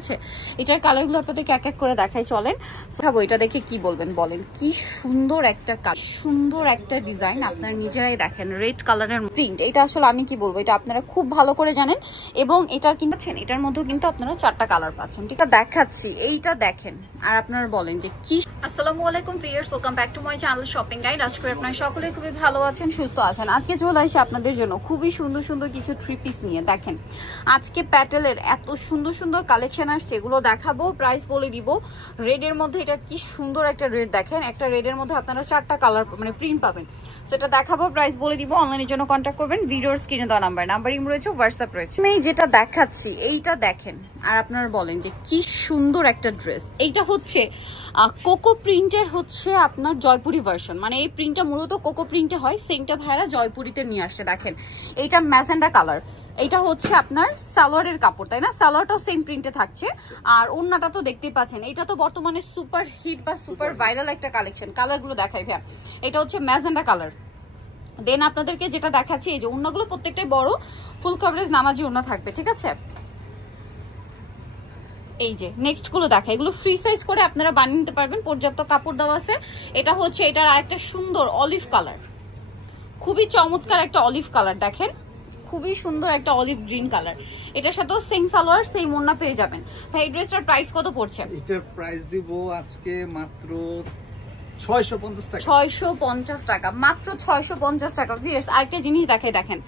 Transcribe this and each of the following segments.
আছে। এটার কালারগুলো আপনাদেরকে এক এক করে দেখাই, চলেন খাবো। এটা দেখে কি বলবেন বলেন, কি সুন্দর একটা সুন্দর একটা ডিজাইন, আপনারা নিজেরাই দেখেন। রেড কালারের প্রিন্ট, এটা আসলে আমি কি বলবো, এটা আপনারা খুব ভালো করে জানেন। এবং এটার কিন্তু এটার মধ্যেও কিন্তু আপনারা 4টা কালার পাচ্ছেন, ঠিক আছে। দেখাচ্ছি, এইটা দেখেন আর আপনারা বলেন যে কি। আসসালামু আলাইকুম viewers, welcome back to my channel shopping guide. আশা করি আপনারা সকলে খুবই ভালো আছেন, সুস্থ আছেন। আজকে চলে আসি আপনাদের জন্য খুবই সুন্দর সুন্দর কিছু থ্রি পিস নিয়ে। দেখেন আজকে প্যাটেলের এত সুন্দর সুন্দর কালেকশন আসছে, এগুলো দেখাবো, প্রাইস বলে দিব। রেডের মধ্যে এটা কি সুন্দর একটা রেড, দেখেন একটা রেডের মধ্যে আপনারা 4টা কালার মানে প্রিন্ট পাবেন। সেটা দেখাবো, প্রাইস বলে দিব। অনলাইনের জন্য কন্ট্যাক্ট করবেন, ভিডিওর স্ক্রিনে দেওয়া নাম্বারিং রয়েছে, হোয়াটসঅ্যাপ রয়েছে। আমি যেটা দেখাচ্ছি এইটা দেখেন আর আপনারা বলেন যে কি সুন্দর একটা ড্রেস। এইটা হচ্ছে কোকো প্রিন্টের, হচ্ছে আপনার জয়পুরি ভার্সন, মানে এই প্রিন্টটা মূলত কোকো প্রিন্টে হয়, সেমটা ভাইরা জয়পুরিতে নিয়ে আসছে। দেখেন এইটা ম্যাজেন্ডা কালার, এইটা হচ্ছে আপনার সালোয়ারের কাপড়, তাই না? সালোয়ারটাও সেম প্রিন্টে থাকছে। আর ওন্নাটা তো দেখতেই পাচ্ছেন, এটা তো বর্তমানে সুপার হিট বা সুপার ভাইরাল একটা কালেকশন। কালারগুলো দেখাই ভাইয়া, এটা হচ্ছে ম্যাজেন্ডা কালার। দেন আপনাদেরকে যেটা দেখাচ্ছি, এই যে ওন্নাগুলো প্রত্যেকটাই বড় ফুল কভারেজ নামাজি ওন্না থাকবে, ঠিক আছে। এই যে নেক্সট গুলো দেখা, এগুলো ফ্রি সাইজ করে আপনারা বানিয়ে নিতে পারবেন, পর্যাপ্ত কাপড় দেওয়া আছে। এটা হচ্ছে এটার আরেকটা সুন্দর অলিভ কালার, খুবই চমৎকার একটা অলিভ কালার, দেখেন খুবই সুন্দর একটা অলিভ গ্রিন কালার। এটার সাথেও সেম সালোয়ার সেম ওড়না পেয়ে যাবেন। ভাই এই ড্রেসটার প্রাইস কত পড়ছে? এটার প্রাইস দিব আজকে মাত্র 650 টাকা। 650 টাকা, মাত্র 650 টাকা। ভিউয়ার্স আরেকটা জিনিস দেখাই, দেখেন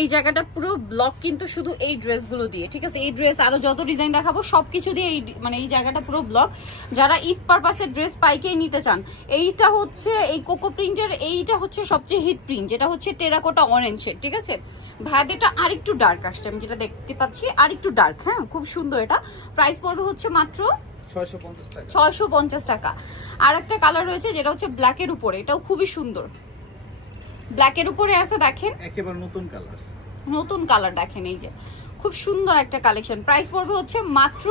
এই জায়গাটা পুরো ব্লক কিন্তু শুধু এই ড্রেসগুলো দিয়ে, ঠিক আছে। এই ড্রেস আরো যত ডিজাইন দেখাবো সবকিছু দিয়ে এই মানে এই জায়গাটা পুরো ব্লক। যারা ঈদ পারপাসের ড্রেস পাইকেই নিতে চান, এইটা হচ্ছে এই কোকো প্রিন্টের, এইটা হচ্ছে সবচেয়ে হিট প্রিন্ট, যেটা হচ্ছে টেরাকোটা অরেঞ্জের, ঠিক আছে। ভাইদেরটা আরেকটু ডার্ক আসছে, আমি যেটা দেখতে পাচ্ছি আরেকটু ডার্ক। হ্যাঁ খুব সুন্দর। এটা প্রাইস পড়বে হচ্ছে মাত্র 650 টাকা। আর একটা কালার রয়েছে যেটা হচ্ছে ব্ল্যাকের উপরে, এটাও খুবই সুন্দর, ব্ল্যাকের উপরে আছে। দেখেন একেবারে নতুন কালার দেখেন, এই যে খুব সুন্দর একটা কালেকশন। প্রাইস পড়বে হচ্ছে মাত্র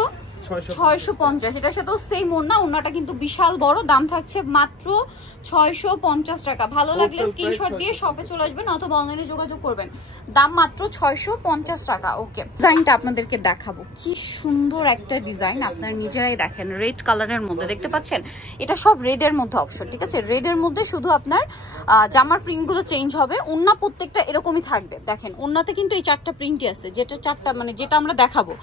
650। এটার সাথেও সেম ওড়নাটা কিন্তু বিশাল বড়, দাম থাকছে মাত্র 650 টাকা। ভালো লাগলে স্ক্রিনশট দিয়ে শপে চলে আসবেন অথবা অনলাইনে যোগাযোগ করবেন, দাম মাত্র 650 টাকা। ওকে, ডিজাইনটা আপনাদেরকে দেখাবো, কি সুন্দর একটা ডিজাইন, আপনারা নিজেরাই দেখেন। রেড কালারের মধ্যে দেখতে পাচ্ছেন, এটা সব রেডের মধ্যে অপশন, ঠিক আছে। রেডের মধ্যে শুধু আপনার জামার প্রিন্টগুলো চেঞ্জ হবে, ওড়না প্রত্যেকটা এরকমই থাকবে। দেখেন ওড়নাতে কিন্তু এই 4টা প্রিন্টই আছে, যেটা 4টা মানে যেটা আমরা দেখাবো।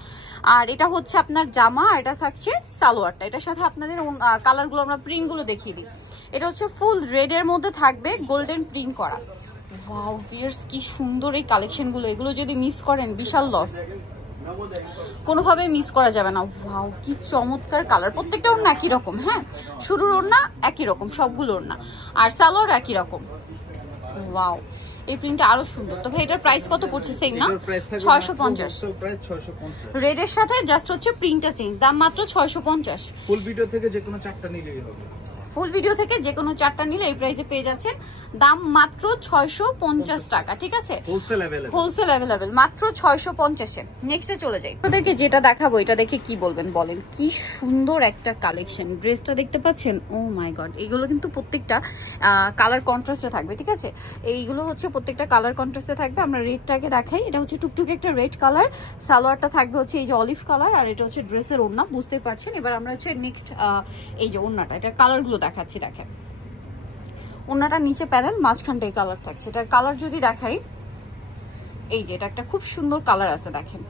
আর এটা হচ্ছে আপনার জামা, আর এটা থাকছে সালোয়ারটা। এটার সাথে আপনাদের কালারগুলো আমরা প্রিন্টগুলো দেখিয়ে দিই। এটা হচ্ছে ফুল রেডের মধ্যে থাকবে গোল্ডেন প্রিন্ট করা। ওয়াও ভিউয়ার্স কি সুন্দর এই কালেকশনগুলো, এগুলো যদি মিস করেন বিশাল লস, কোনোভাবে মিস করা যাবে না। ওয়াও কি চমৎকার কালার, প্রত্যেকটা ওড়না একই রকম। হ্যাঁ শুরুর ওড়না একই রকম, সবগুলো ওড়না, আর সালোয়ার একই রকম। ওয়াও এই প্রিন্টটা আরো সুন্দর। তো ভাই এটার প্রাইস কত পড়ছে? সেম না, 650। রেডের সাথে জাস্ট হচ্ছে প্রিন্টটা চেঞ্জ, দাম মাত্র 650। ফুল ভিডিও থেকে যে কোনো 4টা নিলেই হবে, ফুল ভিডিও থেকে যে কোনো 4টা নিলে এই প্রাইসে পেয়ে যাচ্ছেন, দাম মাত্র 650 টাকা, ঠিক আছে। হোলসেল অ্যাভেলেবেল মাত্র 650-এ। নেক্সটে চলে যাই, আপনাদেরকে যেটা দেখাবো এটা দেখে কি বলবেন বলেন, কি সুন্দর একটা কালেকশন। ড্রেসটা দেখতে পাচ্ছেন, ও মাই গড, এগুলো কিন্তু প্রত্যেকটা কালার কন্ট্রাস্টে থাকবে, ঠিক আছে। এইগুলো হচ্ছে প্রত্যেকটা কালার কন্ট্রাস্টে থাকবে। আমরা রেডটাকে দেখাই, এটা হচ্ছে টুকটুকে একটা রেড কালার, সালোয়ারটা থাকবে হচ্ছে এই যে অলিভ কালার, আর এটা হচ্ছে ড্রেসের ওড়না, বুঝতে পারছেন। এবার আমরা হচ্ছে নেক্সট এই যে ওড়নাটা, এটা কালারগুলো দেখাচ্ছি। দেখেন ওড়নাটার নিচে প্যানেল, মাঝখানটা এই কালার থাকছে। এটা কালার যদি দেখাই, এই যে এটা একটা খুব সুন্দর কালার আছে, দেখেন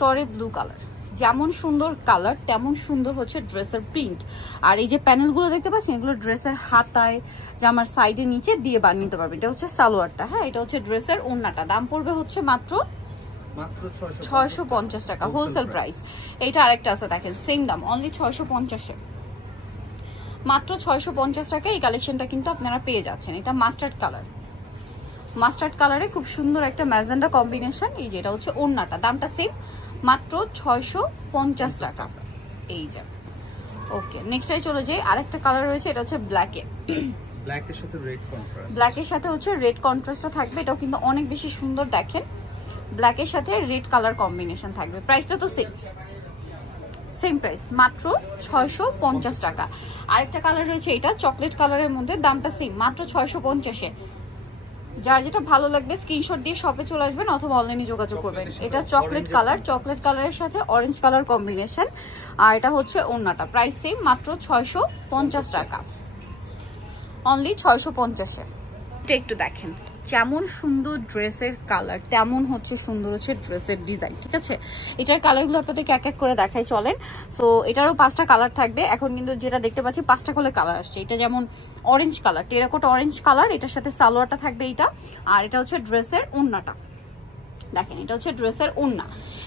টরে ব্লু কালার। যেমন সুন্দর কালার তেমন সুন্দর হচ্ছে ড্রেসের প্রিন্ট। আর এই যে প্যানেলগুলো দেখতে পাচ্ছেন, এগুলো ড্রেসের হাতায়, জামার সাইডে নিচে দিয়ে বানিয়ে নিতে পারবেন। এটা হচ্ছে সালোয়ারটা। হ্যাঁ এটা হচ্ছে ড্রেসের ওড়নাটা, দাম পড়বে হচ্ছে মাত্র 650 টাকা, হোলসেল প্রাইস। এইটা আরেকটা আছে দেখেন, সেম দাম, অনলি 650-এ, মাত্র 650 টাকা। এই কালেকশনটা কিন্তু আপনারা পেয়ে যাচ্ছেন। এটা মাস্টার্ড কালারে খুব সুন্দর একটা ম্যাজেন্ডা কম্বিনেশন। এই যে এটা হচ্ছে ওড়নাটা, দামটা সেম, মাত্র 650 টাকা। এই যে ওকে, নেক্সটে চলে যাই। আরেকটা কালার রয়েছে, এটা হচ্ছে ব্ল্যাকের সাথে হচ্ছে রেড কন্ট্রাস্টটা থাকবে। এটাও কিন্তু অনেক বেশি সুন্দর, দেখেন ব্ল্যাকের সাথে রেড কালার কম্বিনেশন থাকবে। প্রাইসটা তো সেম প্রাইস, মাত্র 650 টাকা। আরেকটা কালার রয়েছে, এটা চকলেট কালারের মধ্যে, দামটা সেম, মাত্র 650-এ। যার যেটা ভালো লাগবে স্ক্রিনশট দিয়ে শপে চলে আসবেন অথবা অনলাইনে যোগাযোগ করবেন। এটা চকলেট কালারের সাথে অরেঞ্জ কালার কম্বিনেশন, আর এটা হচ্ছে ওড়নাটা। প্রাইস সেম, মাত্র 650 টাকা, অনলি 650-এ। এটা একটু দেখেন যেমন সুন্দর ড্রেসের কালার তেমন হচ্ছে সুন্দর হচ্ছে ড্রেসের ডিজাইন, ঠিক আছে। এটার কালারগুলো আপনাদেরকে এক এক করে দেখাই চলেন। সো এটারও 5টা কালার থাকবে। এখন কিন্তু যেটা দেখতে পাচ্ছি 5টা করে কালার আসছে। এটা যেমন orange colour, terracotta orange colour, এটার সাথে সালোয়ারটা থাকবে এইটা, আর এটা হচ্ছে ড্রেসের ওড়নাটা। দেখেন এটা হচ্ছে ড্রেসের ওড়না।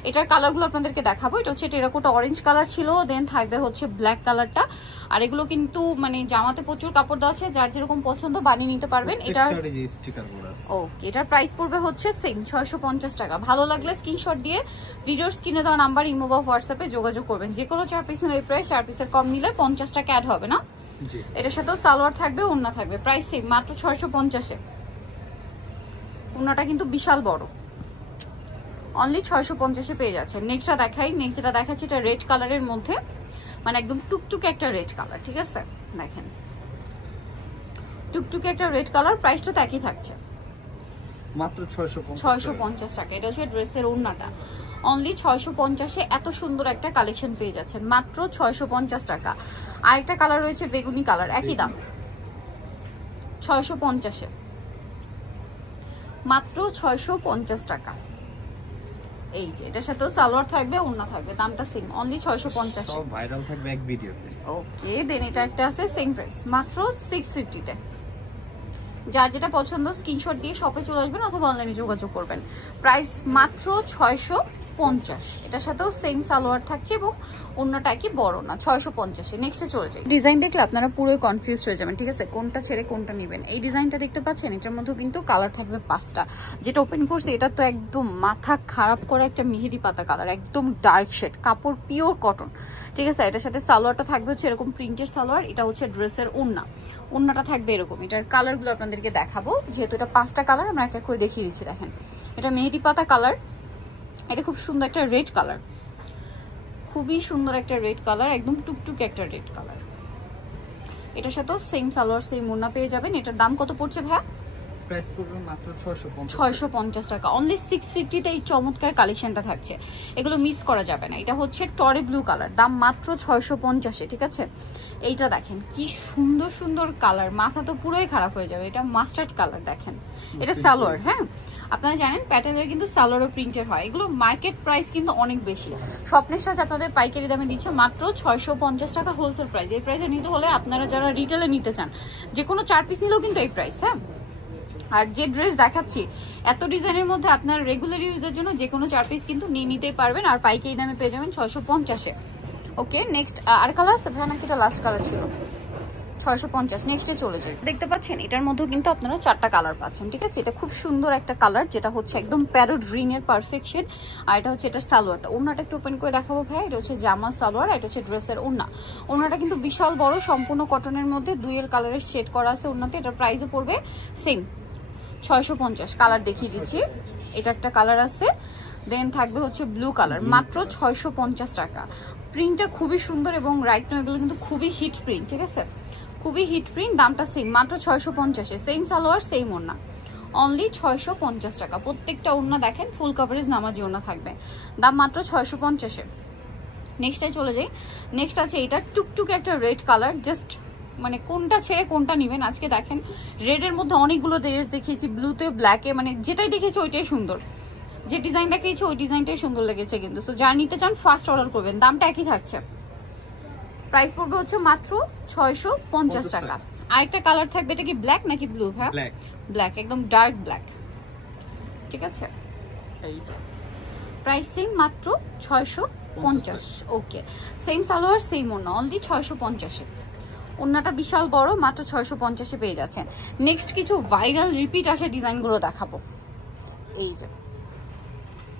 এটার কালারগুলো আপনাদেরকে দেখাবো। এটা হচ্ছে টেরাকোটা অরেঞ্জ কালার ছিল, দেন থাকবে হচ্ছে ব্ল্যাক কালারটা। আর এগুলো কিন্তু মানে জামাতে প্রচুর কাপড় দেওয়া আছে, যার যেরকম পছন্দ বানিয়ে নিতে পারবেন। এটার ওকে, এটার প্রাইস পড়বে হচ্ছে সেম 650 টাকা। ভালো লাগলে স্ক্রিনশট দিয়ে ভিডিওর স্ক্রিনে দেওয়া নাম্বার ইমো বা হোয়াটসঅ্যাপে যোগাযোগ করবেন। যে কোনো 4 পিস নিলে এই প্রাইস, 4 পিসের কম নিলে 50 টাকা অ্যাড হবে না। এটার সাথেও সালোয়ার থাকবে, ওড়না থাকবে। প্রাইস সেম, মাত্র 650-এ। ওড়নাটা কিন্তু বিশাল বড়, অনলি 650-এ পেয়ে যাচ্ছে। নেক্সটটা দেখাই। নেক্সট যেটা দেখাচ্ছি এটা রেড কালারের মধ্যে, মানে একদম টুকটুকে একটা রেড কালার, ঠিক আছে। দেখেন টুকটুকে একটা রেড কালার, প্রাইসটা তো একই থাকছে, মাত্র 650 টাকা। এটা হচ্ছে ড্রেসের ওড়নাটা, অনলি 650-এ এত সুন্দর একটা কালেকশন পেয়ে যাচ্ছেন মাত্র 650 টাকা। আরেকটা কালার রয়েছে বেগুনি কালার, একই দাম 650-এ, মাত্র 650 টাকা। এই যে এটার সাথেও সালোয়ার থাকবে, ওড়না থাকবে, দামটা সেম, অনলি 650। সব ভাইরাল থাকবে এক ভিডিওতে। ওকে, দেন এটা একটা আছে সেম প্রাইস, মাত্র 650-তে। যার যেটা পছন্দ স্ক্রিনশট দিয়ে শপে চলে আসবেন অথবা অনলাইনে যোগাযোগ করবেন। প্রাইস মাত্র 650। এটার সাথেও সেম সালোয়ার থাকছে এবং ওড়নাটা কি বড় না, 650-এ। নেক্সটে চলে যাই। ডিজাইন দেখলে আপনারা পুরোই কনফিউজ হয়ে যাবেন, ঠিক আছে, কোনটা ছেড়ে কোনটা নেবেন। এই ডিজাইনটা দেখতে পাচ্ছেন, এটার মধ্যে কিন্তু কালার থাকবে 5টা। যেটা ওপেন করছে এটা তো একদম মাথা খারাপ করে একটা মেহেদি পাতা কালার, একদম ডার্ক শেড, কাপড় পিওর কটন, ঠিক আছে। এটার সাথে সালোয়ারটা থাকবে হচ্ছে এরকম প্রিন্টের সালোয়ার। এটা হচ্ছে ড্রেসের ওড়না, ওড়নাটা থাকবে এরকম। এটার কালারগুলো আপনাদেরকে দেখাবো, যেহেতু এটা 5টা কালার আমরা এক এক করে দেখিয়ে দিচ্ছি। দেখেন এটা মেহেদি পাতা কালার, এটা খুব সুন্দর একটা রেড কালার, খুবই সুন্দর একটা রেড কালার, একদম টুকটুকে একটা রেড কালার। এটার সাথেও সেম সালোয়ার সেম ওড়না পেয়ে যাবেন। এটার দাম কত পড়ছে ভাই? প্রাইস পড়বে মাত্র 650 টাকা, অনলি 650-তে এই চমৎকার কালেকশনটা থাকছে, এগুলো মিস করা যাবে না। এটা হচ্ছে টরে ব্লু কালার, দাম মাত্র 650-এ, ঠিক আছে। এইটা দেখেন কি সুন্দর সুন্দর কালার, মাথা তো পুরোই খারাপ হয়ে যাবে। এটা মাস্টার্ড কালার, দেখেন এটা সালোয়ার। হ্যাঁ, আপনারা জানেন প্যাটার্নের কিন্তু সালোয়ারও প্রিন্টের হয়। এগুলো মার্কেট প্রাইস কিন্তু অনেক বেশি। স্বপ্নের সাথে আপনাদের পাইকারি দামে দিচ্ছে মাত্র 650 টাকা হোলসেল প্রাইস। এই প্রাইসে নিতে হলে আপনারা যারা রিটেলে নিতে চান, যে কোনো 4 পিস নিলেও কিন্তু এই প্রাইস। হ্যাঁ, আর যে ড্রেস দেখাচ্ছি এত ডিজাইনের মধ্যে আপনার রেগুলার ইউজের জন্য যে কোনো 4 পিস কিন্তু নিয়ে নিতেই পারবেন, আর পাইকারি দামে পেয়ে যাবেন 650-এ। ওকে, নেক্সট আর কালার আছে ভাই নাকি এটা লাস্ট কালার ছিল? 650। নেক্সটে চলে যাই। দেখতে পাচ্ছেন এটার মধ্যে কিন্তু আপনারা 4টা কালার পাচ্ছেন, ঠিক আছে। এটা খুব সুন্দর একটা কালার, যেটা হচ্ছে একদম প্যারোট গ্রিনের পারফেকশন। আর এটা হচ্ছে এটা সালোয়ারটা, ওড়নাটা একটু ওপেন করে দেখাবো ভাই। এটা হচ্ছে জামা সালোয়ার, এটা হচ্ছে ড্রেসের ওড়না। ওড়নাটা কিন্তু বিশাল বড়, সম্পূর্ণ কটনের মধ্যে ডুয়েল কালারের শেড করা আছে ওড়নাতে। এটার প্রাইসও পড়বে সেম 650। কালার দেখিয়ে দিচ্ছি, এটা একটা কালার আছে, দেন থাকবে হচ্ছে ব্লু কালার, মাত্র 650 টাকা। প্রিন্টটা খুবই সুন্দর এবং রাইট নো এগুলো কিন্তু খুবই হিট প্রিন্ট, ঠিক আছে, খুবই হিট প্রিন্ট। দামটা সেম, মাত্র 650-এ। সেম সালোয়ার সেম ওড়না, অনলি 650 টাকা। প্রত্যেকটা ওড়না দেখেন ফুল কভারেজ নামাজি ওড়না থাকবে, দাম মাত্র 650-এ। নেক্সটে চলে যাই। নেক্সট আছে এটা টুকটুকে একটা রেড কালার, জাস্ট মানে কোনটা ছেড়ে কোনটা নেবেন। আজকে দেখেন রেডের মধ্যে অনেকগুলো ড্রেস দেখিয়েছি, ব্লুতে ব্ল্যাকে, মানে যেটাই দেখেছি ওইটাই সুন্দর, যে ডিজাইন দেখিয়েছি ওই ডিজাইনটাই সুন্দর লেগেছে কিন্তু। সো যারা নিতে চান ফার্স্ট অর্ডার করবেন, দামটা একই থাকছে। প্রাইস পড়বে হচ্ছে মাত্র 650 টাকা। আরেকটা কালার থাকবে, এটা কি ব্ল্যাক নাকি ব্লু? হ্যাঁ ব্ল্যাক, একদম ডার্ক ব্ল্যাক, ঠিক আছে। এই যে প্রাইস সেম, মাত্র 650। ওকে, সেম সালোয়ার সেম ওড়না, অনলি 650-এ। ওড়নাটা বিশাল বড়, মাত্র 650-এ পেয়ে যাচ্ছেন। নেক্সট কিছু ভাইরাল রিপিট আসে ডিজাইনগুলো দেখাবো। এই যে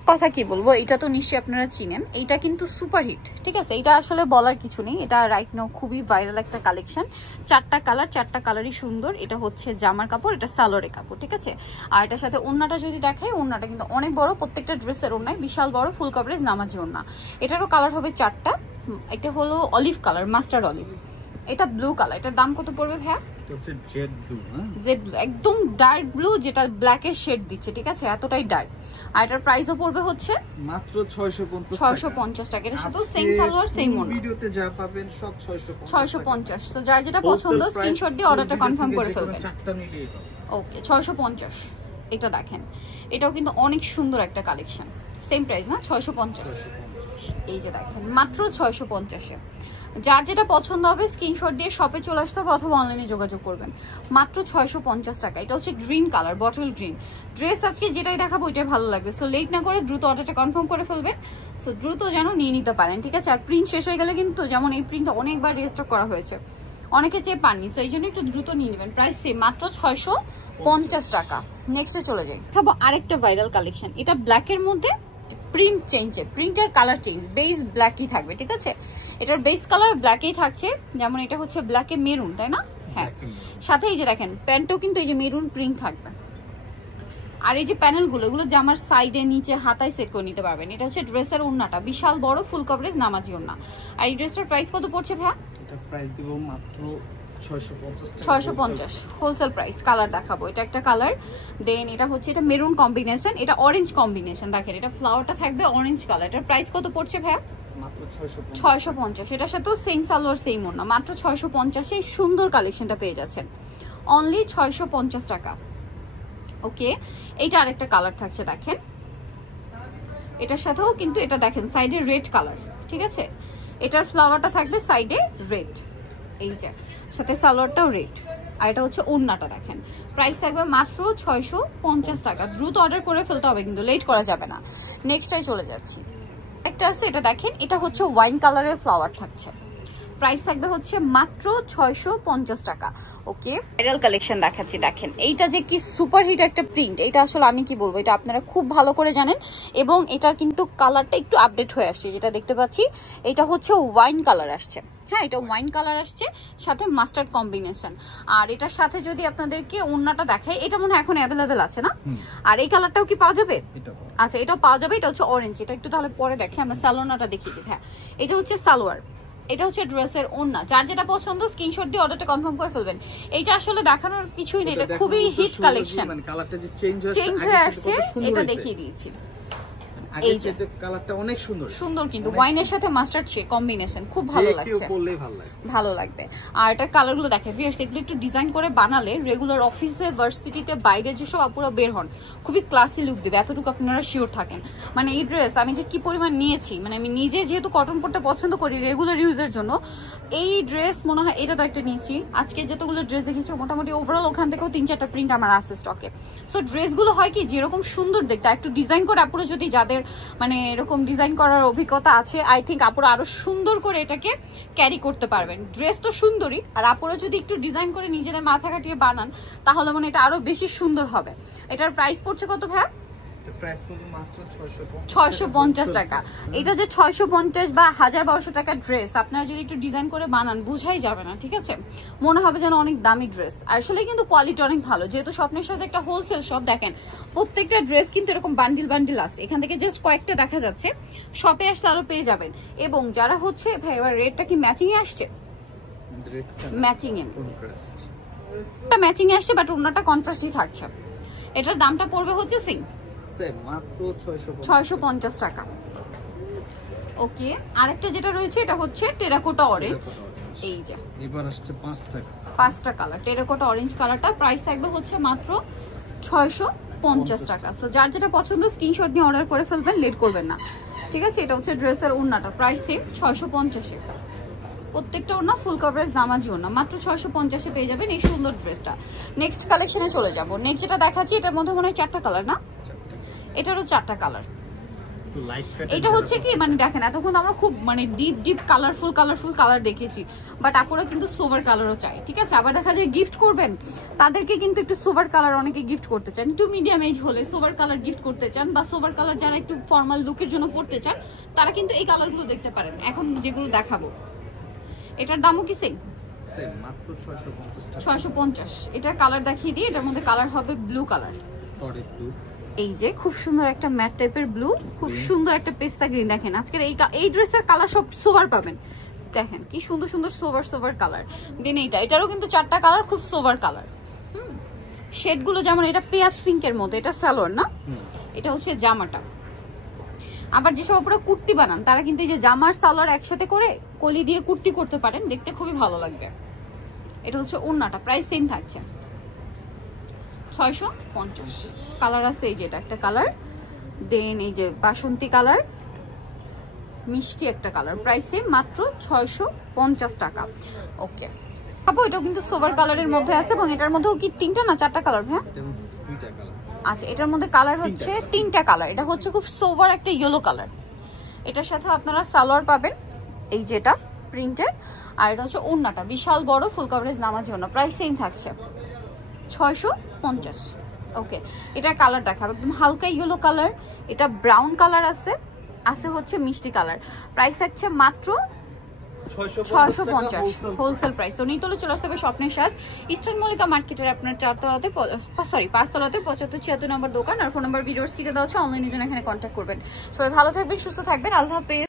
কথা কি বলবো, এটা তো নিশ্চয়ই আপনারা চিনেন, এইটা কিন্তু সুপার হিট, ঠিক আছে। এটা আসলে বলার কিছু নেই, এটা রাইট নাও খুবই ভাইরাল একটা কালেকশন। 4টা কালার, 4টা কালারই সুন্দর। এটা হচ্ছে জামার কাপড়, এটা সালোয়ারের কাপড়, ঠিক আছে। আর এটার সাথে ওড়নাটা যদি দেখাই, ওড়নাটা কিন্তু অনেক বড়, প্রত্যেকটা ড্রেসের ওড়নায় বিশাল বড় ফুল কভারেজ নামাজি ওড়না। এটারও কালার হবে 4টা। এটা হলো অলিভ কালার, মাস্টার্ড অলিভ। এটা ব্লু কালার। এটার দাম কত পড়বে ভাইয়া? এটা হচ্ছে জেড ব্লু, হ্যাঁ জেড ব্লু, একদম ডার্ক ব্লু, যেটা ব্ল্যাক এর শেড দিচ্ছে, ঠিক আছে, এতটাই ডার্ক। আর এটার প্রাইসও পড়বে হচ্ছে মাত্র 650 টাকা। এটা শুধু সেম সালোয়ার সেম ওড়না, ভিডিওতে যা পাবেন সব 650। তো যার যেটা পছন্দ স্ক্রিনশট দিয়ে অর্ডারটা কনফার্ম করে ফেলবেন। চারটা মিলিয়ে পাবেন। ওকে 650। এটা দেখেন, এটাও কিন্তু অনেক সুন্দর একটা কালেকশন, সেম প্রাইস না 650। এই যে দেখেন মাত্র 650-এ। যার যেটা পছন্দ হবে স্ক্রিনশট দিয়ে শপে চলে আসতে হবে অথবা অনলাইনে যোগাযোগ করবেন। মাত্র 650 টাকা। এটা হচ্ছে green colour, bottle green dress. আজকে যেটাই দেখাবো ওইটাই ভালো লাগবে, সো লেট না করে দ্রুত অর্ডারটা কনফার্ম করে ফেলবেন, সো দ্রুত যেন নিয়ে নিতে পারেন, ঠিক আছে। আর প্রিন্ট শেষ হয়ে গেলে কিন্তু, যেমন এই প্রিন্টটা অনেকবার রিস্টক করা হয়েছে, অনেকে চেয়ে পাননি, সো এই জন্য একটু দ্রুত নিয়ে নেবেন। প্রাইস সেম, মাত্র 650 টাকা। নেক্সটে চলে যাই, খাবো আরেকটা ভাইরাল কালেকশন। এটা ব্ল্যাকের মধ্যে প্রিন্ট চেঞ্জে, প্রিন্টের কালার চেঞ্জ, বেস ব্ল্যাকই থাকবে, ঠিক আছে। এটার বেস কালার ব্ল্যাকই থাকছে, যেমন এটা হচ্ছে ব্ল্যাকে মেরুন, তাই না? হ্যাঁ, সাথে এই যে দেখেন প্যান্টও কিন্তু এই যে মেরুন প্রিন্ট থাকবে। আর এই যে প্যানেলগুলো, এগুলো জামার সাইডে নিচে হাতায় সেট করে নিতে পারবেন। এটা হচ্ছে ড্রেসের ওড়নাটা, বিশাল বড় ফুল কভারেজ নামাজি ওড়না। আর এই ড্রেসটার প্রাইস কত পড়ছে ভাইয়া? এটা প্রাইস দিব মাত্র 650 হোলসেল প্রাইস। কালার দেখাবো, এটা একটা কালার, দেন এটা হচ্ছে এটা মেরুন কম্বিনেশন, এটা অরেঞ্জ কম্বিনেশন। দেখেন এটা ফ্লাওয়ারটা থাকবে অরেঞ্জ কালার। এটার প্রাইস কত পড়ছে ভাইয়া? মাত্র 650। এটার সাথেও সেম সালোয়ার সেম ওড়না, মাত্র 650-এ সুন্দর কালেকশনটা পেয়ে যাচ্ছেন অনলি 650 টাকা। ওকে, এইটা আরেকটা কালার থাকছে, দেখেন এটার সাথেও কিন্তু এটা দেখেন সাইডে রেড কালার, ঠিক আছে। এটার ফ্লাওয়ারটা থাকবে সাইডে রেড, এই যে সাথে সালোয়ারটাও রেড। আর এটা হচ্ছে ওড়নাটা দেখেন, প্রাইস থাকবে মাত্র 650 টাকা। দ্রুত অর্ডার করে ফেলতে হবে কিন্তু, লেট করা যাবে না। নেক্সটটাই চলে যাচ্ছি, একটা আছে, এটা দেখেন, এটা হচ্ছে ওয়াইন কালারের ফ্লাওয়ার থাকছে, প্রাইস থাকবে হচ্ছে মাত্র 650 টাকা। ওকে, ভাইরাল কালেকশন দেখাচ্ছি, দেখেন এইটা যে কি সুপার হিট একটা প্রিন্ট, এটা আসলে আমি কি বলবো, এটা আপনারা খুব ভালো করে জানেন। এবং এটার কিন্তু কালারটা একটু আপডেট হয়ে আসছে, যেটা দেখতে পাচ্ছি এটা হচ্ছে ওয়াইন কালার আসছে। হ্যাঁ, এটা ওয়াইন কালার আসছে, সাথে মাস্টার্ড কম্বিনেশন। আর এটার সাথে যদি আপনাদেরকে ওড়নাটা দেখাই, এটা মনে হয় এখন অ্যাভেলেবেল আছে না? আর এই কালারটাও কি পাওয়া যাবে? আচ্ছা, এটাও পাওয়া যাবে। এটা হচ্ছে অরেঞ্জ, এটা একটু তাহলে পরে দেখে আমরা সালোয়ারটা দেখিয়ে দিই। হ্যাঁ, এটা হচ্ছে সালোয়ার, এটা হচ্ছে ড্রেসের ওড়না। যার যেটা পছন্দ স্ক্রিনশট দিয়ে অর্ডারটা কনফার্ম করে ফেলবেন। এইটা আসলে দেখানোর কিছুই নেই, এটা খুবই হিট কালেকশন, চেঞ্জ হয়ে আসছে, এটা দেখিয়ে দিয়েছি। এই যে কালারটা অনেক সুন্দর সুন্দর, কিন্তু ওয়াইনের সাথে মাস্টার্ড শেড কম্বিনেশন খুব ভালো লাগছে, ভালো লাগবে। আর এটার কালারগুলো দেখে ভিউয়ার্স, এগুলো একটু ডিজাইন করে বানালে রেগুলার অফিসে, ভার্সিটিতে, বাইরে যেসব আপুরা বের হন খুবই ক্লাসি লুক দেবে, এতটুকু আপনারা শিওর থাকেন। মানে এই ড্রেস আমি যে কি পরিমাণ নিয়েছি, মানে আমি নিজে যেহেতু কটন পরতে পছন্দ করি রেগুলার ইউজের জন্য, এই ড্রেস মনে হয় এটা তো একটা নিয়েছি। আজকে যতগুলো ড্রেস দেখেছি মোটামুটি ওভারঅল ওখান থেকেও 3-4টা প্রিন্ট আমার আছে স্টকে। সো ড্রেসগুলো হয় কি, যেরকম সুন্দর দেখতে, একটু ডিজাইন করে আপুরা যদি, যাদের মানে এরকম ডিজাইন করার অভিজ্ঞতা আছে, আই থিঙ্ক আপুরা আরো সুন্দর করে এটাকে ক্যারি করতে পারবেন। ড্রেস তো সুন্দরই, আর আপুরা যদি একটু ডিজাইন করে নিজেদের মাথা খাটিয়ে বানান, তাহলে মানে এটা আরো বেশি সুন্দর হবে। এটার প্রাইস পড়ছে কত ভাই? 650 টাকা। এটা যে 650 বা 1200 টাকার ড্রেস আপনারা যদি একটু ডিজাইন করে বানান, বুঝাই যাবে না, ঠিক আছে, মনে হবে যেন অনেক দামি ড্রেস। আসলে কিন্তু কোয়ালিটি অনেক ভালো, যেহেতু স্বপ্নের সাথে একটা হোলসেল শপ, দেখেন প্রত্যেকটা ড্রেস কিন্তু এরকম বান্ডিল বান্ডিল আছে, এখান থেকে জাস্ট কয়েকটা দেখা যাচ্ছে, শপে আসলে আরো পেয়ে যাবেন। এবং যারা হচ্ছে ভাই, এবার রেটটা কি ম্যাচিং এ আসছে? ম্যাচিং এ, এটা ম্যাচিং এ আসছে, বাট ওনাটা কন্ট্রাস্টই থাকছে। এটার দামটা পড়বে হচ্ছে মাত্র 650 টাকা। ওকে, আরেকটা যেটা রয়েছে এটা হচ্ছে টেরাকোটা অরেঞ্জ, এই যে এবার আসছে 5টা কালার, টেরাকোটা অরেঞ্জ কালারটা প্রাইস থাকবে হচ্ছে মাত্র 650 টাকা। সো যার যেটা পছন্দ স্ক্রিনশট নিয়ে অর্ডার করে ফেলবেন, লেট করবেন না, ঠিক আছে। এটা হচ্ছে ড্রেসের ওড়নাটা, প্রাইস সেম 650-এ। প্রত্যেকটা ওড়না ফুল কভারেজ নামাজি ওড়না, মাত্র 650-এ পেয়ে যাবেন এই সুন্দর ড্রেসটা। নেক্সট কালেকশনে চলে যাব। নেক্সট যেটা দেখাচ্ছি এটার মধ্যে মনে হয় 4টা কালার না, এটারও 4টা কালার। এটা হচ্ছে কি, মানে দেখেন এতক্ষণ আমরা খুব মানে ডিপ কালারফুল কালার দেখেছি, বাট আপুরা কিন্তু সোভার কালারও চাই, ঠিক আছে। আবার দেখা যায় গিফট করবেন, তাদেরকে কিন্তু একটু সোভার কালার অনেকে গিফট করতে চান, একটু মিডিয়াম এজ হলে সোভার কালার গিফট করতে চান, বা সোভার কালার যারা একটু ফর্মাল লুকের জন্য পড়তে চান, তারা কিন্তু এই কালারগুলো দেখতে পারেন এখন যেগুলো দেখাবো। এটার দামও কি সেম, মাত্র 650। এটার কালার দেখিয়ে দিই, এটার মধ্যে কালার হবে ব্লু কালার, এই যে খুব সুন্দর একটা ম্যাট টাইপের ব্লু, খুব সুন্দর একটা পেস্তা গ্রিন। দেখেন আজকের এই ড্রেসের কালার সব সোভার পাবেন, দেখেন কি সুন্দর সুন্দর সোভার সোভার কালার। দেন এটারও কিন্তু 4টা কালার, খুব সোভার কালার। শেডগুলো যেমন এটা পেঁয়াজ পিঙ্কের মধ্যে, এটা সালোয়ার না, এটা হচ্ছে জামাটা। আবার যেসব উপরে কুর্তি বানান তারা কিন্তু এই যে জামার সালোয়ার একসাথে করে কলি দিয়ে কুর্তি করতে পারেন, দেখতে খুবই ভালো লাগবে। এটা হচ্ছে ওড়নাটা, প্রাইস সেম থাকছে 650। কালার আছে এই যে এটা একটা কালার, দেন এই যে বাসন্তী কালার, মিষ্টি একটা কালার, প্রাইস সেম মাত্র 650 টাকা। ওকে আপু এটাও কিন্তু সোভার কালারের মধ্যে আছে, এবং এটার মধ্যেও কি 3টা না 4টা কালার? হ্যাঁ আচ্ছা, এটার মধ্যে কালার হচ্ছে 3টা কালার। এটা হচ্ছে খুব সোভার একটা ইয়েলো কালার। এটার সাথে আপনারা সালোয়ার পাবেন এই যেটা প্রিন্টের, আর এটা হচ্ছে ওড়নাটা বিশাল বড় ফুল কভারেজ নামার জন্য, প্রাইস সেম থাকছে 650। ওকে এটার কালার দেখাবো, একদম হালকা ইয়েলো কালার, এটা ব্রাউন কালার আছে, আছে হচ্ছে মিষ্টি কালার, প্রাইস থাকছে মাত্র 650 হোলসেল প্রাইস। তো নিতলে চলে আসতে হবে স্বপ্নের সাজ, ইস্টার্ন মল্লিকা মার্কেটের আপনার 4তলাতে 5তলাতে 75-76 নম্বর দোকান, আর ফোন নাম্বার ভিডিওর স্ক্রিনে দেওয়া আছে, অনলাইনের জন্য এখানে কন্ট্যাক্ট করবেন। সবাই ভালো থাকবেন, সুস্থ থাকবেন, আল্লাহ হাফেজ।